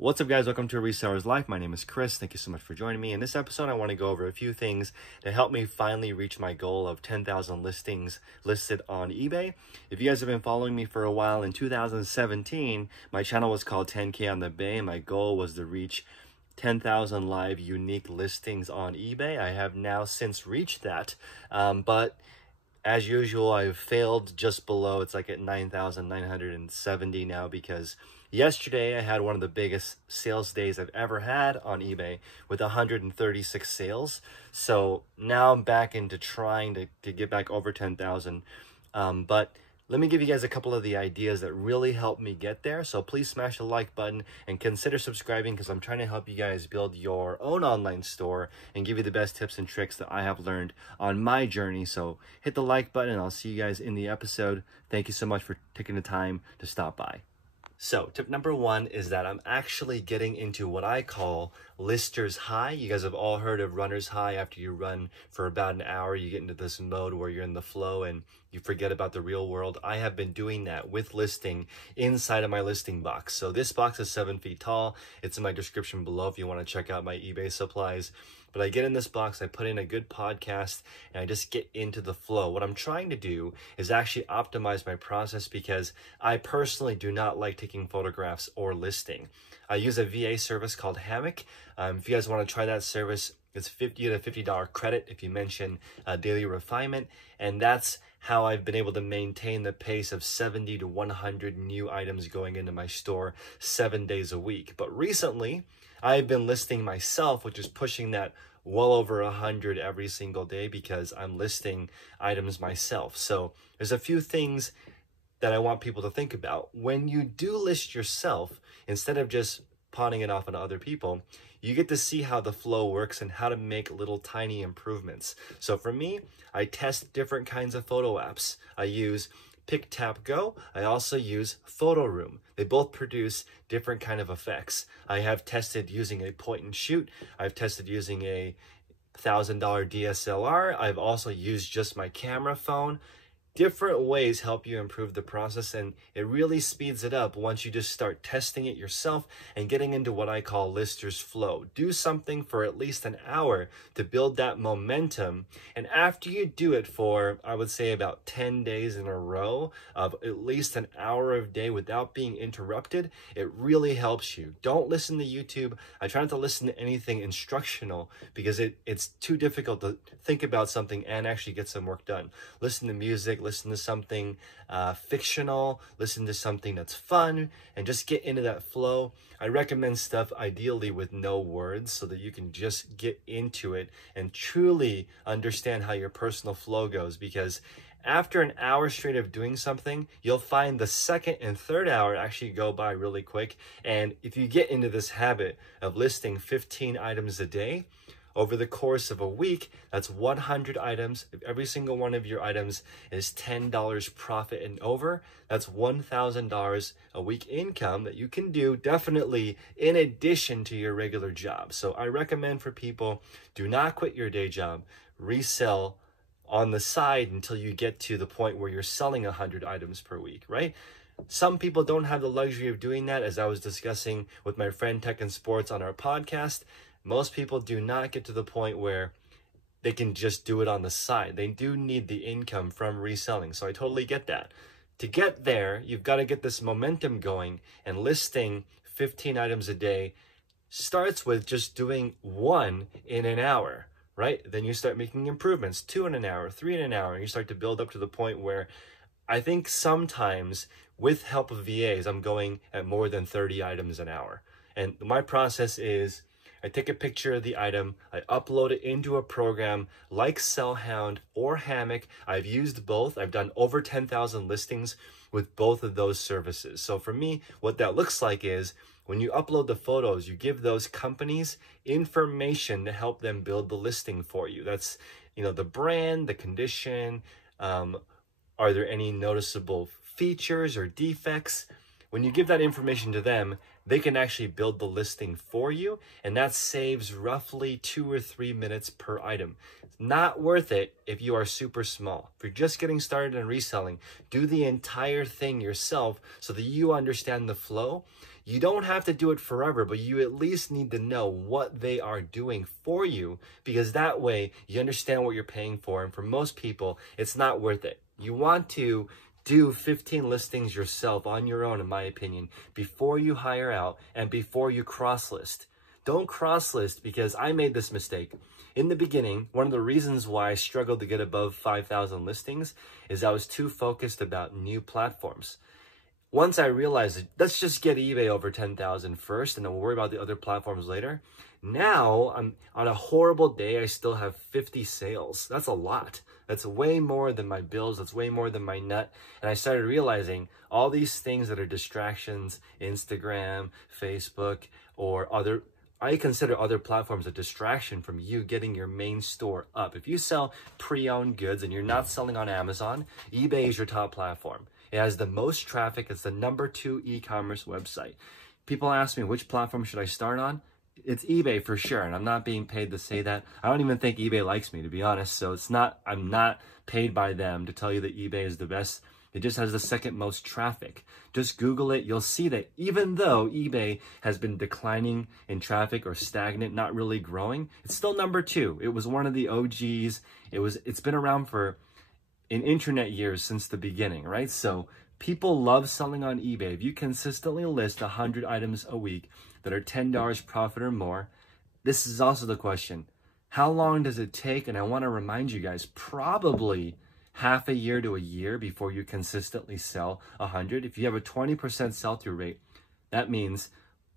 What's up, guys? Welcome to A Reseller's Life. My name is Chris. Thank you so much for joining me. In this episode, I want to go over a few things that help me finally reach my goal of 10,000 listings listed on eBay. If you guys have been following me for a while, in 2017, my channel was called 10K on the Bay. My goal was to reach 10,000 live unique listings on eBay. I have now since reached that, but as usual, I've failed just below. It's like at 9,970 now because yesterday I had one of the biggest sales days I've ever had on eBay with 136 sales. So now I'm back into trying to get back over 10,000. But let me give you guys a couple of the ideas that really helped me get there. So please smash the like button and consider subscribing because I'm trying to help you guys build your own online store and give you the best tips and tricks that I have learned on my journey. So hit the like button and I'll see you guys in the episode. Thank you so much for taking the time to stop by. So tip number one is that I'm actually getting into what I call lister's high. You guys have all heard of runner's high. After you run for about an hour, you get into this mode where you're in the flow and you forget about the real world. I have been doing that with listing inside of my listing box. So this box is 7 feet tall. It's in my description below if you want to check out my eBay supplies. But I get in this box, I put in a good podcast, and I just get into the flow. What I'm trying to do is actually optimize my process because I personally do not like taking photographs or listing. I use a VA service called Hammock. If you guys want to try that service, it's $50 to $50 credit if you mention Daily Refinement, and that's how I've been able to maintain the pace of 70 to 100 new items going into my store 7 days a week. But recently, I've been listing myself, which is pushing that well over 100 every single day because I'm listing items myself. So there's a few things that I want people to think about. When you do list yourself, instead of just pawning it off on other people, you get to see how the flow works and how to make little tiny improvements. So for me, I test different kinds of photo apps. I use Pick, Tap, Go. I also use Photo Room. They both produce different kind of effects. I have tested using a point and shoot. I've tested using a $1,000 DSLR. I've also used just my camera phone. Different ways help you improve the process, and it really speeds it up once you just start testing it yourself and getting into what I call lister's flow. Do something for at least an hour to build that momentum, and after you do it for, I would say, about 10 days in a row of at least an hour a day without being interrupted, it really helps you. Don't listen to YouTube. I try not to listen to anything instructional because it's too difficult to think about something and actually get some work done. Listen to music, listen to something fictional, listen to something that's fun, and just get into that flow. I recommend stuff ideally with no words so that you can just get into it and truly understand how your personal flow goes, because after an hour straight of doing something, you'll find the second and third hour actually go by really quick. And if you get into this habit of listing 15 items a day, over the course of a week, that's 100 items. If every single one of your items is $10 profit and over, that's $1,000 a week income that you can do definitely in addition to your regular job. So I recommend for people, do not quit your day job, resell on the side until you get to the point where you're selling 100 items per week, right? Some people don't have the luxury of doing that, as I was discussing with my friend Tech and Sports on our podcast. Most people do not get to the point where they can just do it on the side. They do need the income from reselling. So I totally get that. To get there, you've got to get this momentum going, and listing 15 items a day starts with just doing one in an hour, right? Then you start making improvements, 2 in an hour, 3 in an hour, and you start to build up to the point where I think sometimes with help of VAs, I'm going at more than 30 items an hour. And my process is, I take a picture of the item, I upload it into a program like Sellhound or Hammock. I've used both. I've done over 10,000 listings with both of those services. So for me, what that looks like is when you upload the photos, you give those companies information to help them build the listing for you. That's, the brand, the condition, are there any noticeable features or defects? When you give that information to them, they can actually build the listing for you, and that saves roughly 2 or 3 minutes per item. It's not worth it if you are super small. If you're just getting started in reselling, do the entire thing yourself so that you understand the flow. You don't have to do it forever, but you at least need to know what they are doing for you, because that way you understand what you're paying for. And for most people, it's not worth it. You want to do 15 listings yourself on your own, in my opinion, before you hire out and before you cross-list. Don't cross-list, because I made this mistake. In the beginning, one of the reasons why I struggled to get above 5,000 listings is I was too focused about new platforms. Once I realized, let's just get eBay over 10,000 first, and then we'll worry about the other platforms later. Now, I'm on a horrible day, I still have 50 sales. That's a lot. That's way more than my bills. That's way more than my net. And I started realizing all these things that are distractions, Instagram, Facebook, or other, I consider other platforms a distraction from you getting your main store up. If you sell pre-owned goods and you're not selling on Amazon, eBay is your top platform. It has the most traffic. It's the #2 e-commerce website. People ask me, which platform should I start on? It's eBay for sure, and I'm not being paid to say that. I don't even think eBay likes me, to be honest. So I'm not paid by them to tell you that eBay is the best. It just has the second most traffic. Just Google it. You'll see that even though eBay has been declining in traffic or stagnant, not really growing, it's still #2. It was one of the OGs. It's been around for in internet years since the beginning, right? So people love selling on eBay. If you consistently list 100 items a week that are $10 profit or more, this is also the question. How long does it take? And I want to remind you guys, probably half a year to a year before you consistently sell 100. If you have a 20% sell-through rate, that means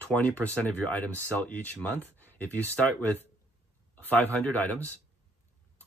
20% of your items sell each month. If you start with 500 items,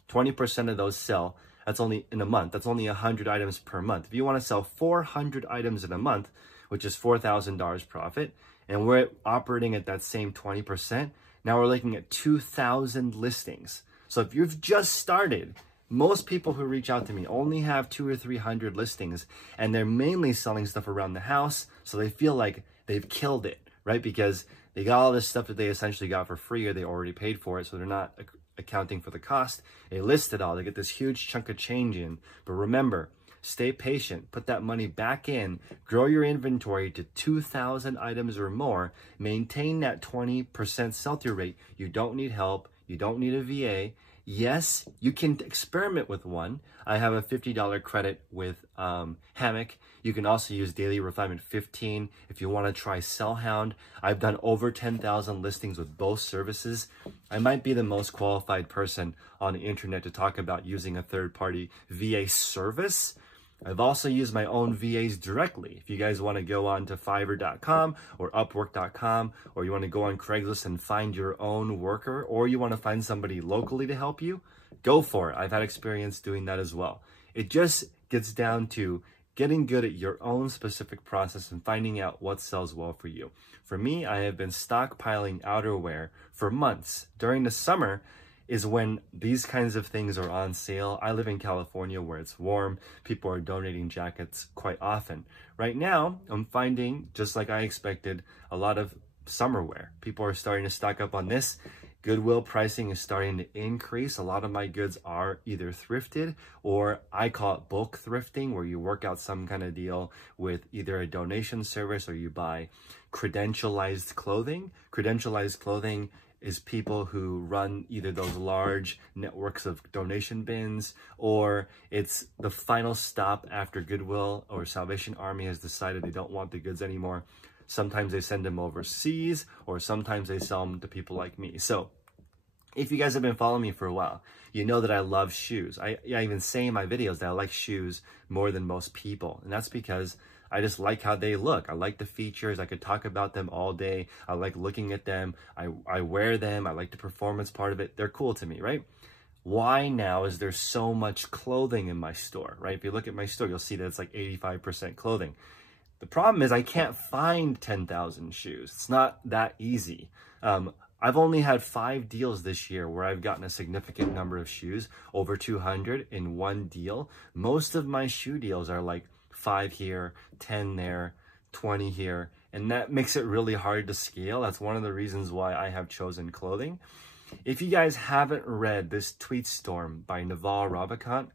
20% of those sell. That's only in a month. That's only 100 items per month. If you want to sell 400 items in a month, which is $4,000 profit, and we're operating at that same 20%, now we're looking at 2,000 listings. So if you've just started, most people who reach out to me only have 200 or 300 listings, and they're mainly selling stuff around the house, so they feel like they've killed it, right? Because they got all this stuff that they essentially got for free, or they already paid for it, so they're not accounting for the cost. They list it all. They get this huge chunk of change in. But remember, stay patient. Put that money back in. Grow your inventory to 2,000 items or more. Maintain that 20% sell-through rate. You don't need help. You don't need a VA. Yes, you can experiment with one. I have a $50 credit with Hammock. You can also use Daily Refinement 15 if you want to try Sellhound. I've done over 10,000 listings with both services. I might be the most qualified person on the internet to talk about using a third-party VA service. I've also used my own VAs directly. If you guys want to go on to Fiverr.com or Upwork.com, or you want to go on Craigslist and find your own worker, or you want to find somebody locally to help you, go for it. I've had experience doing that as well. It just gets down to getting good at your own specific process and finding out what sells well for you. For me, I have been stockpiling outerwear for months. During the summer is when these kinds of things are on sale. I live in California where it's warm. People are donating jackets quite often. Right now, I'm finding, just like I expected, a lot of summer wear. People are starting to stock up on this. Goodwill pricing is starting to increase. A lot of my goods are either thrifted, or I call it bulk thrifting, where you work out some kind of deal with either a donation service or you buy credentialized clothing. Credentialized clothing is people who run either those large networks of donation bins, or it's the final stop after Goodwill or Salvation Army has decided they don't want the goods anymore. Sometimes they send them overseas, or sometimes they sell them to people like me. So if you guys have been following me for a while, you know that I love shoes. I even say in my videos that I like shoes more than most people. And that's because I just like how they look. I like the features. I could talk about them all day. I like looking at them. I wear them. I like the performance part of it. They're cool to me, right? Why now is there so much clothing in my store, right? If you look at my store, you'll see that it's like 85% clothing. The problem is I can't find 10,000 shoes. It's not that easy. I've only had 5 deals this year where I've gotten a significant number of shoes, over 200 in one deal. Most of my shoe deals are like 5 here, 10 there, 20 here, and that makes it really hard to scale. That's one of the reasons why I have chosen clothing. If you guys haven't read this Tweet Storm by Naval Ravikant,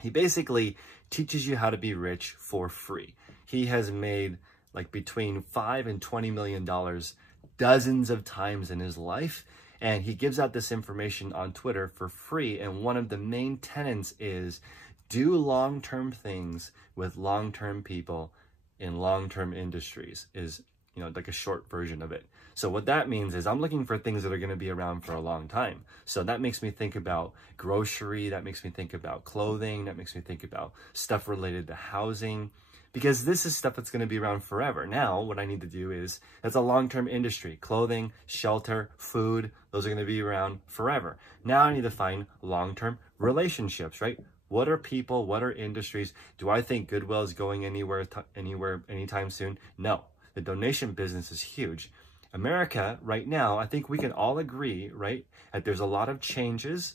he basically teaches you how to be rich for free. He has made like between $5 and $20 million dozens of times in his life. And he gives out this information on Twitter for free. And one of the main tenets is do long-term things with long-term people in long-term industries is, like a short version of it. So what that means is I'm looking for things that are going to be around for a long time. So that makes me think about grocery. That makes me think about clothing. That makes me think about stuff related to housing, because this is stuff that's going to be around forever. Now, what I need to do is, that's a long-term industry. Clothing, shelter, food, those are going to be around forever. Now I need to find long-term relationships, right? What are people? What are industries? Do I think Goodwill is going anywhere, anytime soon? No. The donation business is huge. America, right now, I think we can all agree, right, that there's a lot of changes.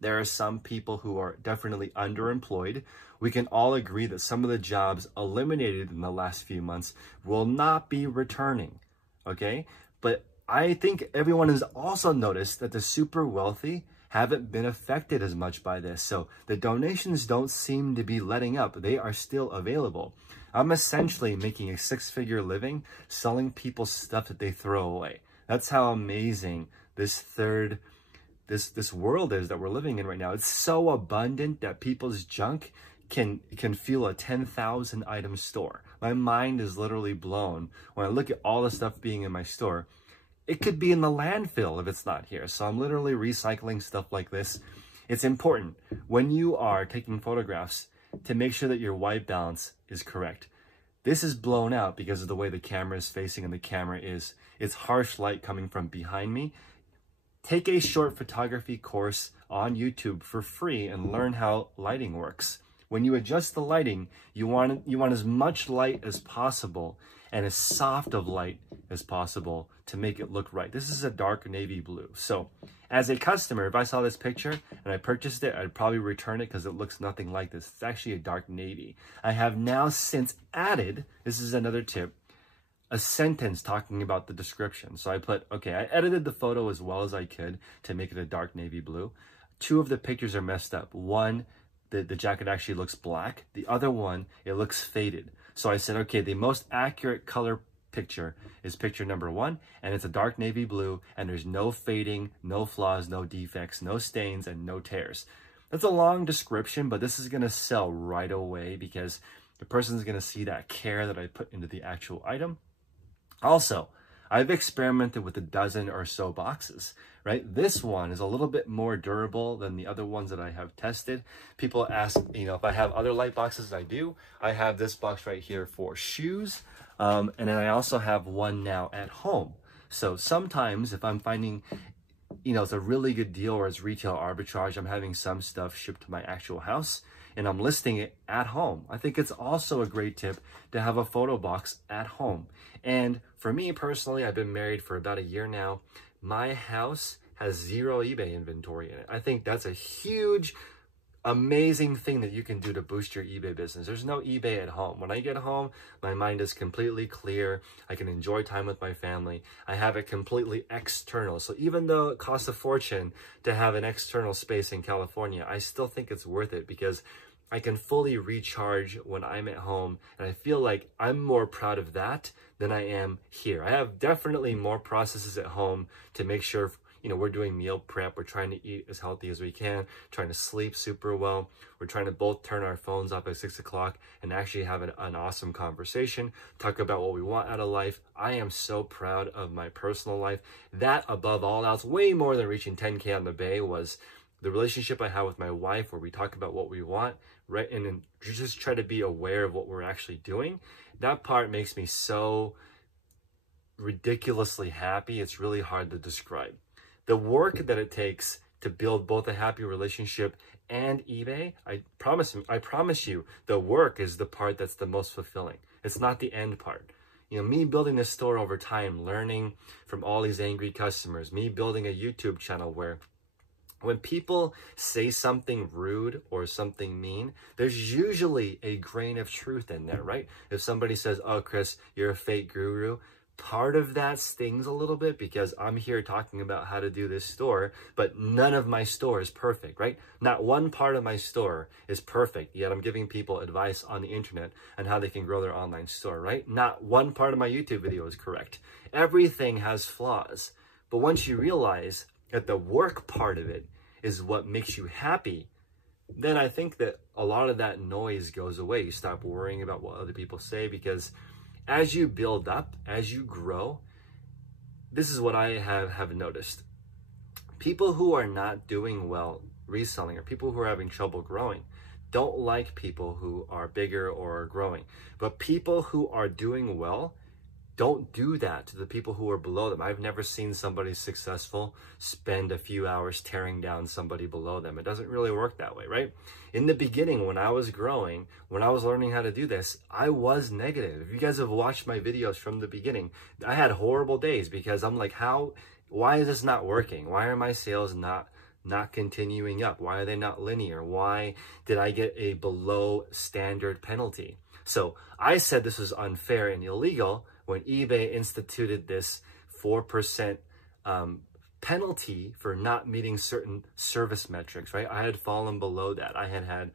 There are some people who are definitely underemployed. We can all agree that some of the jobs eliminated in the last few months will not be returning, okay? But I think everyone has also noticed that the super wealthy haven't been affected as much by this. So the donations don't seem to be letting up. They are still available. I'm essentially making a 6-figure living selling people stuff that they throw away. That's how amazing this world is that we're living in right now. It's so abundant that people's junk can feel a 10,000 item store. My mind is literally blown when I look at all the stuff being in my store. It could be in the landfill if it's not here. So I'm literally recycling stuff like this. It's important when you are taking photographs to make sure that your white balance is correct. This is blown out because of the way the camera is facing, and the camera it's harsh light coming from behind me. Take a short photography course on YouTube for free and learn how lighting works. When you adjust the lighting, you want as much light as possible and as soft of light as possible to make it look right. This is a dark navy blue. So as a customer, if I saw this picture and I purchased it, I'd probably return it because it looks nothing like this. It's actually a dark navy. I have now since added, this is another tip, a sentence talking about the description. So I put, okay, I edited the photo as well as I could to make it a dark navy blue. 2 of the pictures are messed up. One, the jacket actually looks black. The other one, it looks faded. So I said, okay, the most accurate color picture is picture number 1, and it's a dark navy blue, and there's no fading, no flaws, no defects, no stains, and no tears. That's a long description, but this is gonna sell right away because the person's gonna see that care that I put into the actual item. Also, I've experimented with a dozen or so boxes, right? This one is a little bit more durable than the other ones that I have tested. People ask, if I have other light boxes. I do. I have this box right here for shoes. And then I also have one now at home. So sometimes if I'm finding, it's a really good deal or it's retail arbitrage, I'm having some stuff shipped to my actual house and I'm listing it at home. I think it's also a great tip to have a photo box at home. And for me personally, I've been married for about a year now. My house has 0 eBay inventory in it. I think that's a huge, amazing thing that you can do to boost your eBay business. There's no eBay at home. When I get home, my mind is completely clear. I can enjoy time with my family. I have it completely external. So even though it costs a fortune to have an external space in California, I still think it's worth it because I can fully recharge when I'm at home, and I feel like I'm more proud of that than I am here. I have definitely more processes at home to make sure, we're doing meal prep. We're trying to eat as healthy as we can, trying to sleep super well. We're trying to both turn our phones off at 6 o'clock and actually have an awesome conversation, talk about what we want out of life. I am so proud of my personal life. That above all else, way more than reaching 10K on the Bay, was the relationship I have with my wife, where we talk about what we want, right? And then just try to be aware of what we're actually doing. That part makes me so ridiculously happy. It's really hard to describe. The work that it takes to build both a happy relationship and eBay, I promise you, the work is the part that's the most fulfilling. It's not the end part. Me building this store over time, learning from all these angry customers, me building a YouTube channel where when people say something rude or something mean, there's usually a grain of truth in there, right? If somebody says, oh, Chris, you're a fake guru, part of that stings a little bit because I'm here talking about how to do this store, but none of my store is perfect, right? Not one part of my store is perfect, yet I'm giving people advice on the internet on how they can grow their online store, right? Not one part of my YouTube video is correct. Everything has flaws. But once you realize that the work part of it is what makes you happy, then I think that a lot of that noise goes away. You stop worrying about what other people say, because as you build up, as you grow, this is what I have noticed. People who are not doing well reselling, or people who are having trouble growing, don't like people who are bigger or are growing. But people who are doing well don't do that to the people who are below them. I've never seen somebody successful spend a few hours tearing down somebody below them. It doesn't really work that way, right? In the beginning, when I was growing, when I was learning how to do this, I was negative. If you guys have watched my videos from the beginning, I had horrible days because I'm like, why is this not working? Why are my sales not continuing up? Why are they not linear? Why did I get a below standard penalty? So I said this was unfair and illegal when eBay instituted this 4% penalty for not meeting certain service metrics, right? I had fallen below that. I had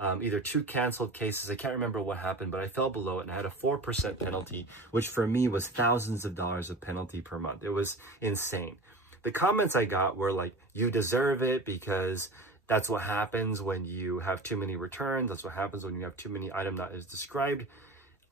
either 2 canceled cases. I can't remember what happened, but I fell below it and I had a 4% penalty, which for me was thousands of dollars of penalty per month. It was insane. The comments I got were like, you deserve it because that's what happens when you have too many returns. That's what happens when you have too many items not as described.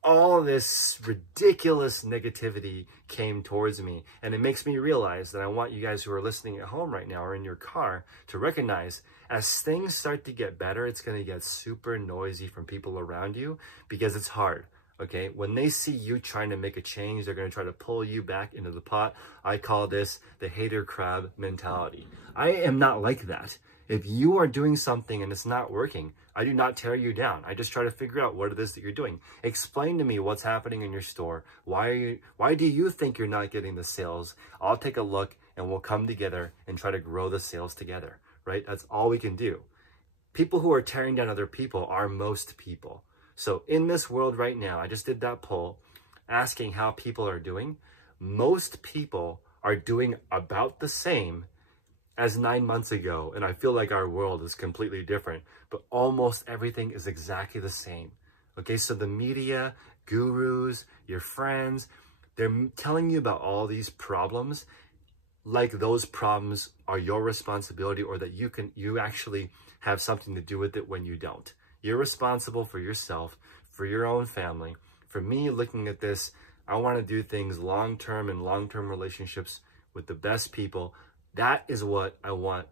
All of this ridiculous negativity came towards me, and it makes me realize that I want you guys who are listening at home right now or in your car to recognize as things start to get better, it's going to get super noisy from people around you because it's hard. Okay, when they see you trying to make a change, they're going to try to pull you back into the pot. I call this the hater crab mentality. I am not like that. If you are doing something and it's not working, I do not tear you down. I just try to figure out what it is that you're doing. Explain to me what's happening in your store. Why do you think you're not getting the sales? I'll take a look and we'll come together and try to grow the sales together, right? That's all we can do. People who are tearing down other people are most people. So in this world right now, I just did that poll asking how people are doing. Most people are doing about the same as 9 months ago, and I feel like our world is completely different, but almost everything is exactly the same. Okay, so the media, gurus, your friends, they're telling you about all these problems like those problems are your responsibility, or that you actually have something to do with it when you don't. You're responsible for yourself, for your own family. For me, looking at this, I want to do things long-term and long-term relationships with the best people. That is what I want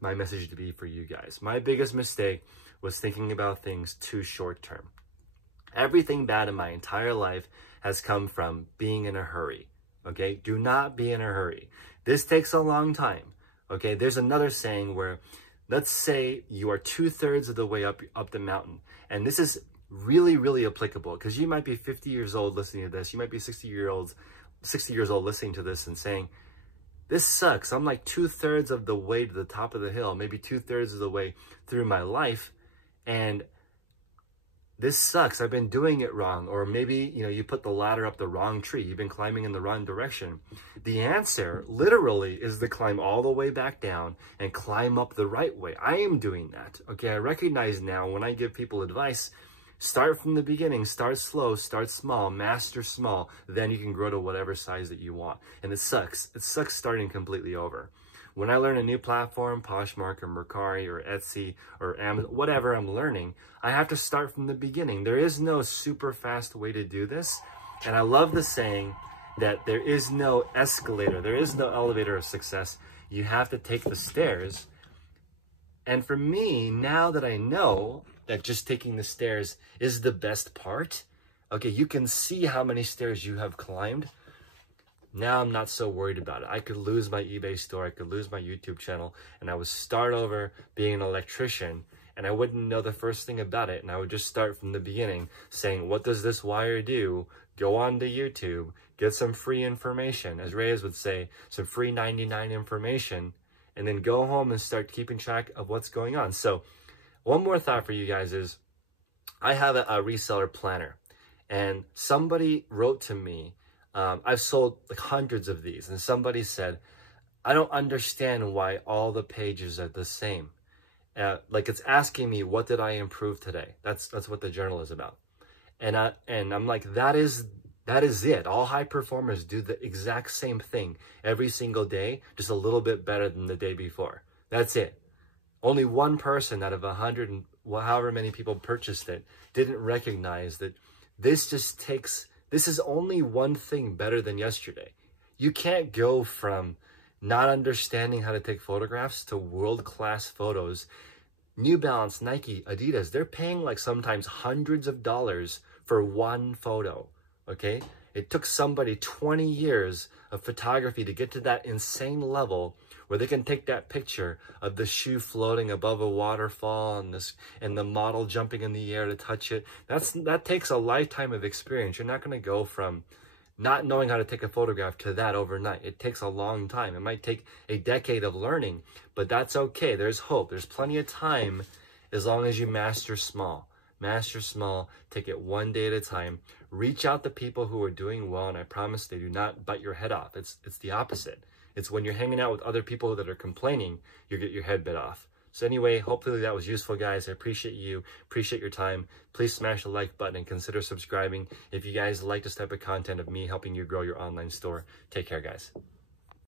my message to be for you guys. My biggest mistake was thinking about things too short-term. Everything bad in my entire life has come from being in a hurry. Okay, do not be in a hurry. This takes a long time. Okay, there's another saying where, let's say you are 2/3 of the way up the mountain. And this is really, really applicable because you might be 50 years old listening to this. You might be 60 years old listening to this and saying, this sucks. I'm like 2/3 of the way to the top of the hill, maybe 2/3 of the way through my life. And this sucks. I've been doing it wrong. Or maybe, you put the ladder up the wrong tree. You've been climbing in the wrong direction. The answer literally is to climb all the way back down and climb up the right way. I am doing that. Okay, I recognize now when I give people advice, start from the beginning, start slow, start small, master small, then you can grow to whatever size that you want. And it sucks. It sucks starting completely over. When I learn a new platform, Poshmark or Mercari or Etsy or Amazon, whatever I'm learning, I have to start from the beginning. There is no super fast way to do this. And I love the saying that there is no escalator, there is no elevator of success. You have to take the stairs. And for me, now that I know that just taking the stairs is the best part, okay, you can see how many stairs you have climbed. Now I'm not so worried about it. I could lose my eBay store, I could lose my YouTube channel, and I would start over being an electrician, and I wouldn't know the first thing about it, and I would just start from the beginning saying, what does this wire do? Go on to YouTube, get some free information, as Reyes would say, some free 99 information, and then go home and start keeping track of what's going on. So one more thought for you guys is, I have a reseller planner, and somebody wrote to me I've sold like hundreds of these, and somebody said, I don't understand why all the pages are the same. Like it's asking me, what did I improve today? That's what the journal is about. And I'm like, that is it. All high performers do the exact same thing every single day, just a little bit better than the day before. That's it. Only one person out of 100 and however many people purchased it didn't recognize that this is only one thing better than yesterday. You can't go from not understanding how to take photographs to world-class photos. New Balance, Nike, Adidas, they're paying like sometimes hundreds of dollars for one photo, okay? It took somebody 20 years of photography to get to that insane level where they can take that picture of the shoe floating above a waterfall and the model jumping in the air to touch it. That takes a lifetime of experience. You're not gonna go from not knowing how to take a photograph to that overnight. It takes a long time. It might take a decade of learning, but that's okay. There's hope. There's plenty of time as long as you master small. Master small, take it one day at a time. Reach out to people who are doing well, and I promise they do not bite your head off. It's the opposite. It's when you're hanging out with other people that are complaining, you get your head bit off. So anyway, hopefully that was useful, guys. I appreciate you, appreciate your time. Please smash the like button and consider subscribing if you guys like this type of content of me helping you grow your online store. Take care, guys.